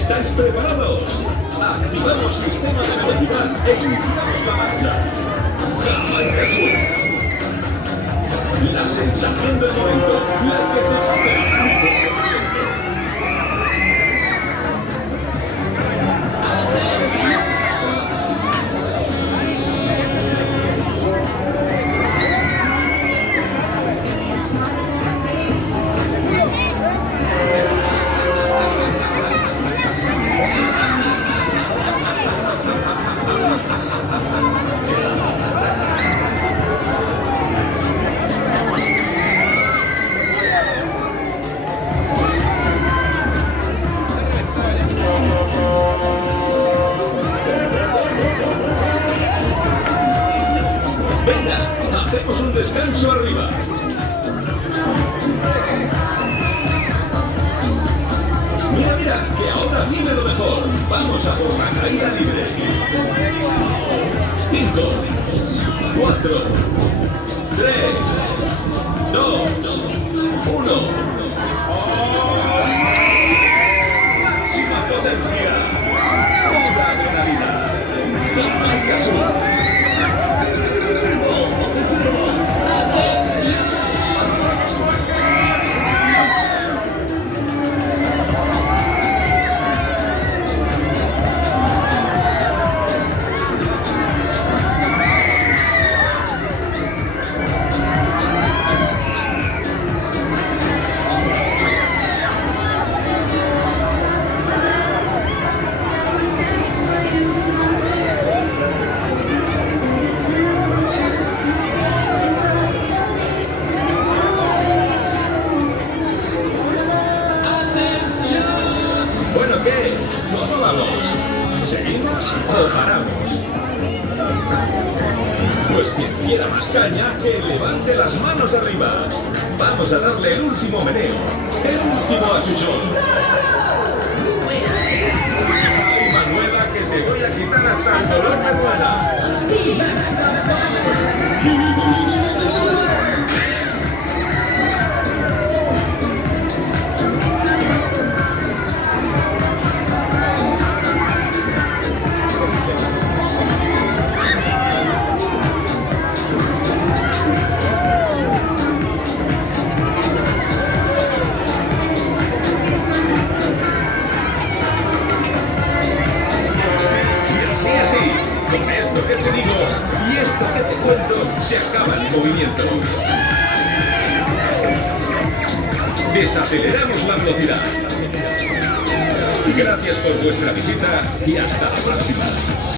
¿Estáis preparados? Activamos sistema de velocidad e iniciamos la marcha. La marca suena. La sensación del momento, la que te pone el ritmo. Venga, hacemos un descanso arriba. Mira, mira, que ahora viene lo mejor. Vamos a por la caída libre. 5, 4, 3, 2, 1. Máxima potencia. Pura adrenalina. La marca suena. Bueno, ¿qué? ¿Cómo vamos? ¿Seguimos o paramos? Pues quien quiera más caña, que levante las manos arriba. Vamos a darle el último meneo, el último achuchón. Ay, Manuela, que te voy a quitar hasta el dolor de muela. Con esto que te digo y esto que te cuento, se acaba el movimiento. Desaceleramos la velocidad. Gracias por vuestra visita y hasta la próxima.